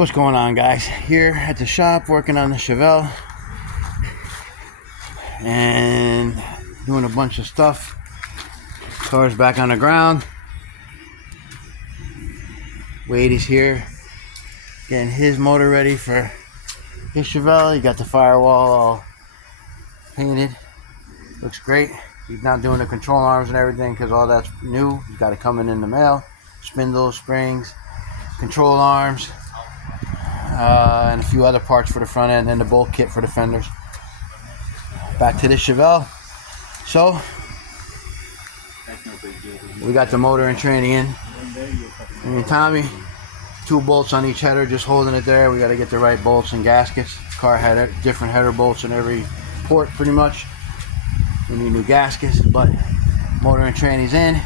What's going on, guys? Here at the shop working on the Chevelle and doing a bunch of stuff. Car's back on the ground. Wade is here getting his motor ready for his Chevelle. He got the firewall all painted. Looks great. He's not doing the control arms and everything because all that's new. He's got it coming in the mail. Spindles, springs, control arms, and a few other parts for the front end and the bolt kit for the fenders. Back to the Chevelle. So we got the motor and tranny in. And Tommy, 2 bolts on each header, just holding it there. We got to get the right bolts and gaskets. Car had different header bolts in every port pretty much. We need new gaskets, but motor and tranny's in.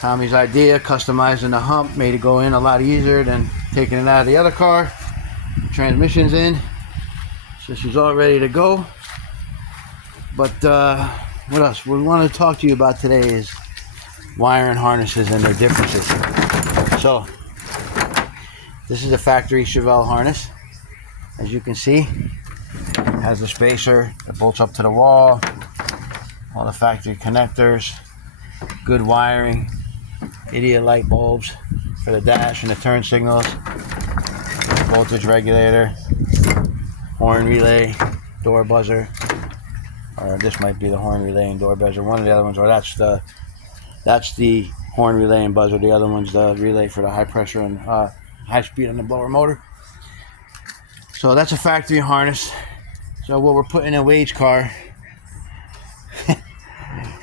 Tommy's idea, customizing the hump, made it go in a lot easier than taking it out of the other car. Transmission's in, so she's all ready to go. But what else? What we want to talk to you about today is wiring harnesses and their differences. So this is a factory Chevelle harness. As you can see, it has the spacer that bolts up to the wall, all the factory connectors, good wiring, idiot light bulbs for the dash and the turn signals, voltage regulator, horn relay, door buzzer, or this might be the horn relay and door buzzer. One of the other ones, or that's the horn relay and buzzer. The other one's the relay for the high pressure and high speed on the blower motor. So that's a factory harness. So what we're putting in Wade's car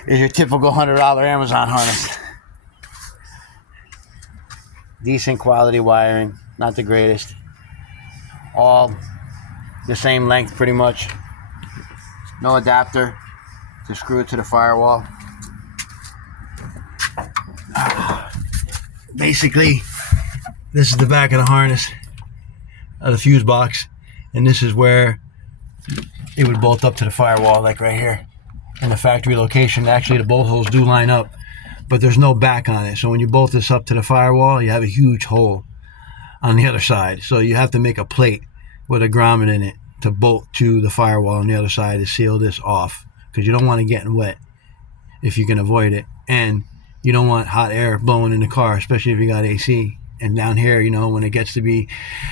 is your typical $100 Amazon harness. Decent quality wiring, not the greatest. All the same length pretty much. No adapter to screw it to the firewall. Basically, this is the back of the harness of the fuse box, and this is where it would bolt up to the firewall, like right here in the factory location. Actually, the bolt holes do line up, but there's no back on it. So when you bolt this up to the firewall, you have a huge hole on the other side. So you have to make a plate with a grommet in it to bolt to the firewall on the other side to seal this off, because you don't want it getting wet if you can avoid it, and you don't want hot air blowing in the car, especially if you got AC. And down here, you know, when it gets to be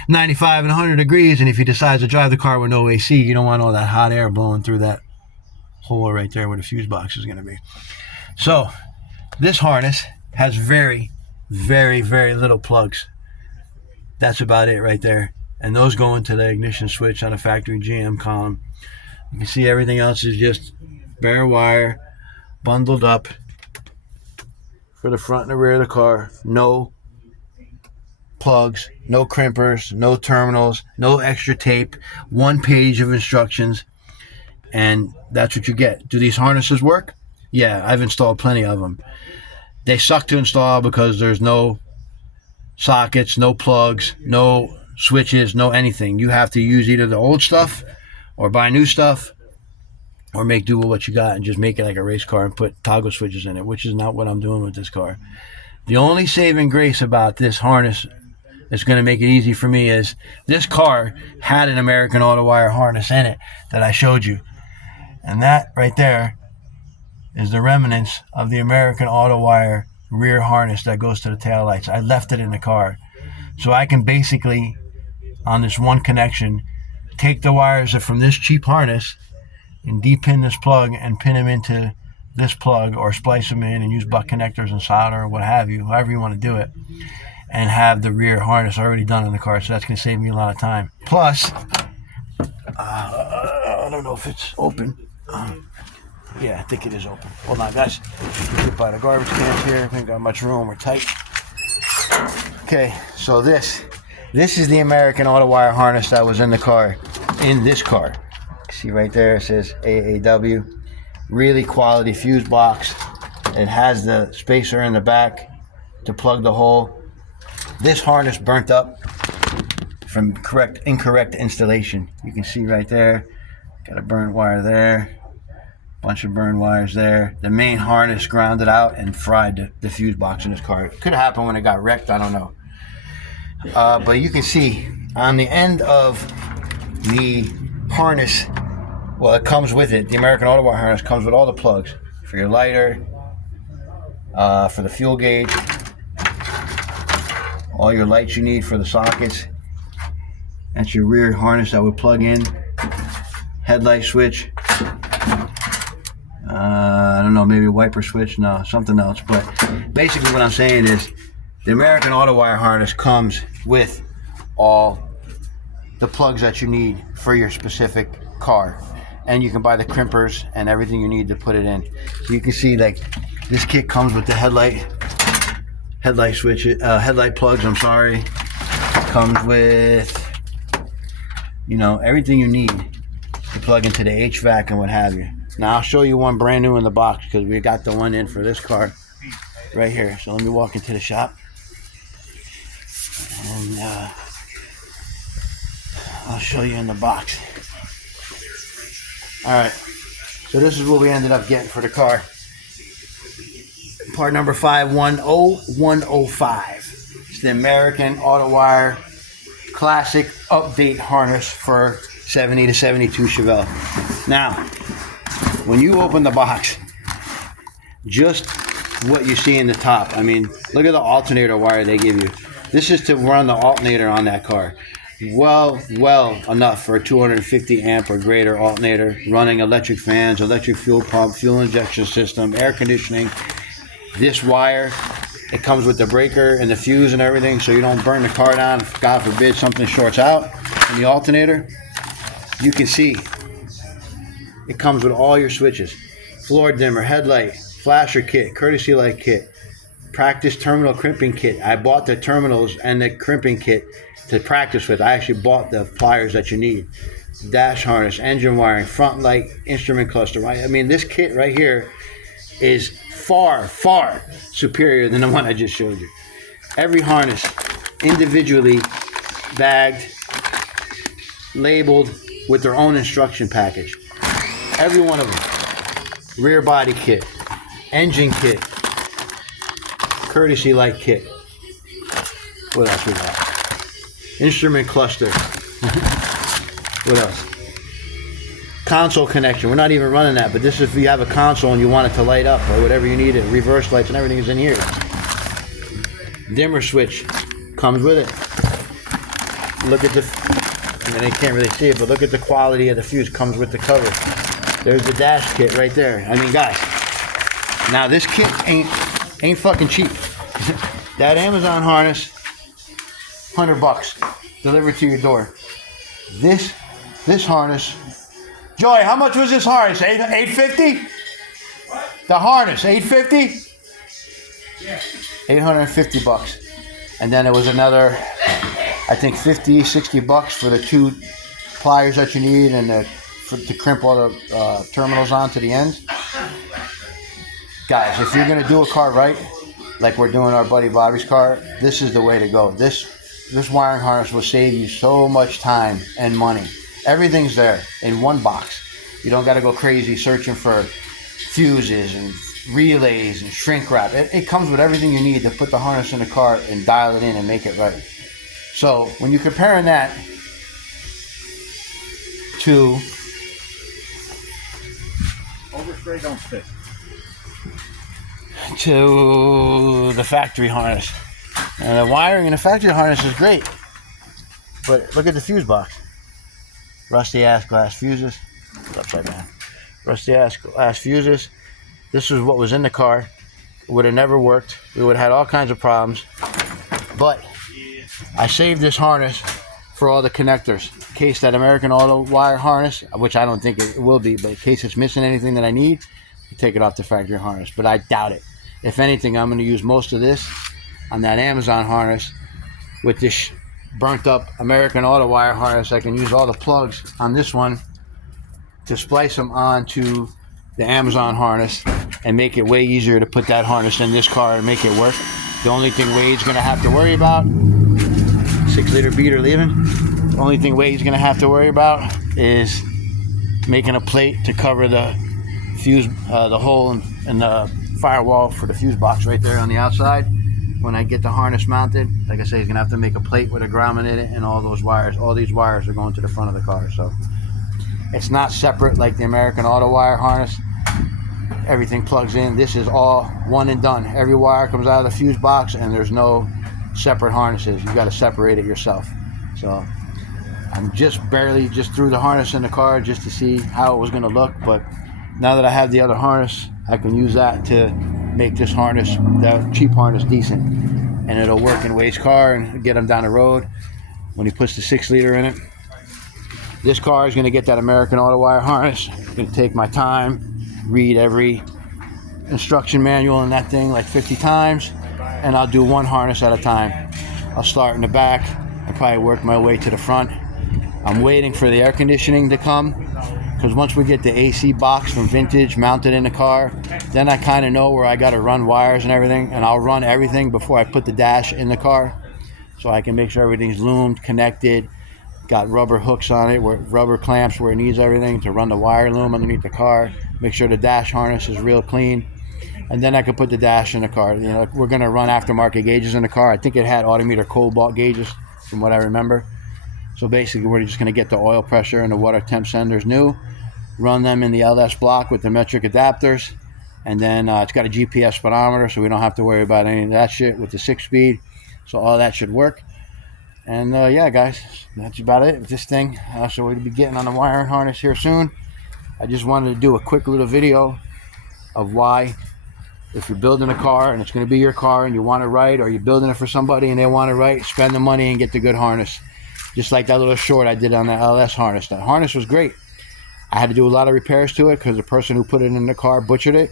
95 and 100 degrees, and if you decide to drive the car with no AC, you don't want all that hot air blowing through that hole right there where the fuse box is going to be. So this harness has very, very, very little plugs. That's about it right there. And those go into the ignition switch on a factory GM column. You can see everything else is just bare wire, bundled up for the front and the rear of the car. No plugs, no crimpers, no terminals, no extra tape, 1 page of instructions, and that's what you get. Do these harnesses work? Yeah, I've installed plenty of them. They suck to install because there's no sockets, no plugs, no switches, no anything. You have to use either the old stuff or buy new stuff or make do with what you got and just make it like a race car and put toggle switches in it, which is not what I'm doing with this car. The only saving grace about this harness that's going to make it easy for me is this car had an American Auto Wire harness in it that I showed you. And that right there is the remnants of the American Auto Wire rear harness that goes to the taillights. I left it in the car. So I can basically, on this one connection, take the wires from this cheap harness and de-pin this plug and pin them into this plug, or splice them in and use butt connectors and solder or what have you, however you want to do it, and have the rear harness already done in the car. So that's going to save me a lot of time. Plus, I don't know if it's open. Yeah, I think it is open. Hold on, guys. Get by the garbage cans here. We ain't got much room. We're tight. Okay, so this is the American Auto Wire harness that was in the car, in this car. See right there, it says AAW. Really quality fuse box. It has the spacer in the back to plug the hole. This harness burnt up from incorrect installation. You can see right there, got a burnt wire there, bunch of burn wires there. The main harness grounded out and fried the fuse box in this car. It could have happened when it got wrecked, I don't know. But you can see on the end of the harness, well, it comes with it. The American Auto Wire harness comes with all the plugs for your lighter, for the fuel gauge, all your lights you need for the sockets. That's your rear harness that would plug in. Headlight switch. I don't know, maybe a wiper switch. No, something else. But basically what I'm saying is the American Auto Wire harness comes with all the plugs that you need for your specific car. And you can buy the crimpers and everything you need to put it in. So you can see, like, this kit comes with the headlight switch, headlight plugs, I'm sorry. Comes with, you know, everything you need to plug into the HVAC and what have you. Now I'll show you one brand new in the box because we got the one in for this car right here. So let me walk into the shop and I'll show you in the box. Alright, so this is what we ended up getting for the car. Part number 510105. It's the American Auto Wire Classic Update Harness for 70 to 72 Chevelle. Now, when you open the box, just what you see in the top. I mean, look at the alternator wire they give you. This is to run the alternator on that car. Well enough for a 250 amp or greater alternator, running electric fans, electric fuel pump, fuel injection system, air conditioning. This wire, it comes with the breaker and the fuse and everything, so you don't burn the car down if, God forbid, something shorts out in the alternator. You can see it comes with all your switches. Floor dimmer, headlight, flasher kit, courtesy light kit, practice terminal crimping kit. I bought the terminals and the crimping kit to practice with. I actually bought the pliers that you need. Dash harness, engine wiring, front light, instrument cluster. Right? I mean, this kit right here is far superior than the one I just showed you. Every harness individually bagged, labeled with their own instruction package. Every one of them. Rear body kit, engine kit, courtesy light kit. What else we got? Instrument cluster. What else? Console connection. We're not even running that, but this is if you have a console and you want it to light up or whatever you need it. Reverse lights and everything is in here. Dimmer switch comes with it. Look at the, I mean, they can't really see it, but look at the quality of the fuse. Comes with the cover. There's the dash kit right there. I mean, guys, now this kit ain't fucking cheap. That Amazon harness, $100 delivered to your door. This harness, Joy, how much was this harness? $850? What? The harness, $850? Yeah. $850. And then it was another, I think, $50-$60 for the two pliers that you need and to crimp all the terminals onto the ends. Guys, if you're gonna do a car right, like we're doing our buddy Bobby's car, this is the way to go. This wiring harness will save you so much time and money. Everything's there in one box. You don't got to go crazy searching for fuses and relays and shrink wrap. It comes with everything you need to put the harness in the car and dial it in and make it right. So when you're comparing that to overspray don't stick to the factory harness, and the wiring in the factory harness is great, but look at the fuse box. Rusty ass glass fuses. Upside down. Rusty ass glass fuses. This is what was in the car. It would have never worked. We would have had all kinds of problems. But I saved this harness for all the connectors. In case that American Auto Wire harness, which I don't think it will be, but in case it's missing anything that I need, I take it off the factory harness. But I doubt it. If anything, I'm going to use most of this on that Amazon harness with this burnt up American Auto Wire harness. I can use all the plugs on this one to splice them onto the Amazon harness and make it way easier to put that harness in this car and make it work. The only thing Wade's going to have to worry about, 6-liter beater leaving, the only thing Wade's going to have to worry about is making a plate to cover the fuse, the hole in the firewall for the fuse box right there on the outside. when I get the harness mounted, like I say, he's gonna have to make a plate with a grommet in it, and all those wires, all these wires are going to the front of the car. So it's not separate like the American Auto wire harness. Everything plugs in. This is all one and done. Every wire comes out of the fuse box, and there's no separate harnesses. You got to separate it yourself. So I'm just threw the harness in the car just to see how it was going to look. But now that I have the other harness, I can use that to make this harness, that cheap harness, decent, and it'll work in Wade's car and get him down the road when he puts the 6-liter in it. This car is going to get that American Auto wire harness. I'm going to take my time, read every instruction manual in that thing like 50 times, and I'll do one harness at a time. I'll start in the back and probably work my way to the front. I'm waiting for the air conditioning to come, because once we get the AC box from Vintage mounted in the car, then I kind of know where I got to run wires and everything, and I'll run everything before I put the dash in the car, so I can make sure everything's loomed, connected, got rubber hooks on it, rubber clamps where it needs everything to run the wire loom underneath the car, make sure the dash harness is real clean, and then I can put the dash in the car. You know, we're going to run aftermarket gauges in the car. I think it had Autometer Cobalt gauges from what I remember. So basically we're just going to get the oil pressure and the water temp senders new, run them in the LS block with the metric adapters, and then it's got a GPS speedometer, so we don't have to worry about any of that shit with the 6-speed. So all that should work. And yeah, guys, that's about it with this thing. So we'll be getting on the wiring harness here soon. I just wanted to do a quick little video of why, if you're building a car and it's going to be your car and you want it right, or you're building it for somebody and they want it right, spend the money and get the good harness. Just like that little short I did on the LS harness. That harness was great. I had to do a lot of repairs to it because the person who put it in the car butchered it.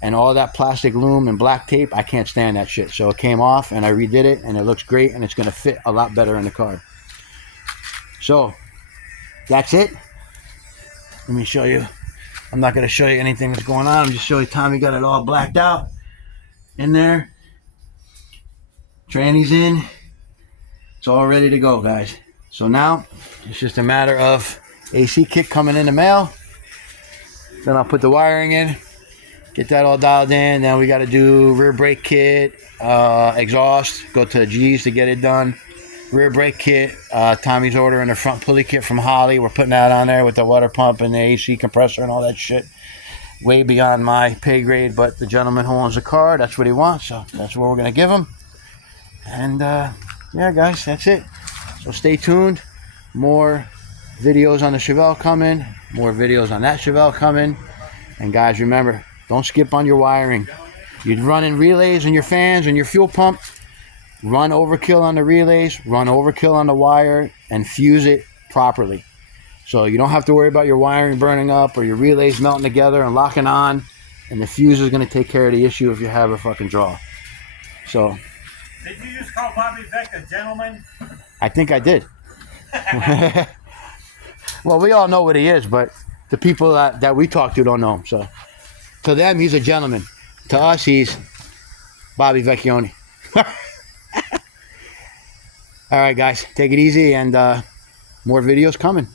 And all that plastic loom and black tape, I can't stand that shit. So it came off and I redid it, and it looks great, and it's going to fit a lot better in the car. So that's it. Let me show you. I'm not going to show you anything that's going on. I'm just showing you Tommy got it all blacked out in there. Tranny's in. It's all ready to go, guys. So now it's just a matter of AC kit coming in the mail. Then I'll put the wiring in. Get that all dialed in. Then we got to do rear brake kit, exhaust, go to G's to get it done. Rear brake kit, Tommy's ordering the front pulley kit from Holly. We're putting that on there with the water pump and the AC compressor and all that shit. Way beyond my pay grade, but the gentleman who owns the car, that's what he wants, so that's what we're going to give him. And yeah, guys, that's it. So stay tuned. More videos on the Chevelle coming. More videos on that Chevelle coming. And guys, remember, don't skip on your wiring. You're running relays and your fans and your fuel pump. Run overkill on the relays, run overkill on the wire, and fuse it properly. So you don't have to worry about your wiring burning up or your relays melting together and locking on. And the fuse is going to take care of the issue if you have a fucking draw. So. Did you just call Bobby Beck a gentleman? I think I did. Well, we all know what he is, but the people that we talk to don't know him. So to them, he's a gentleman. To us, he's Bobby Vecchione. All right, guys, take it easy, and more videos coming.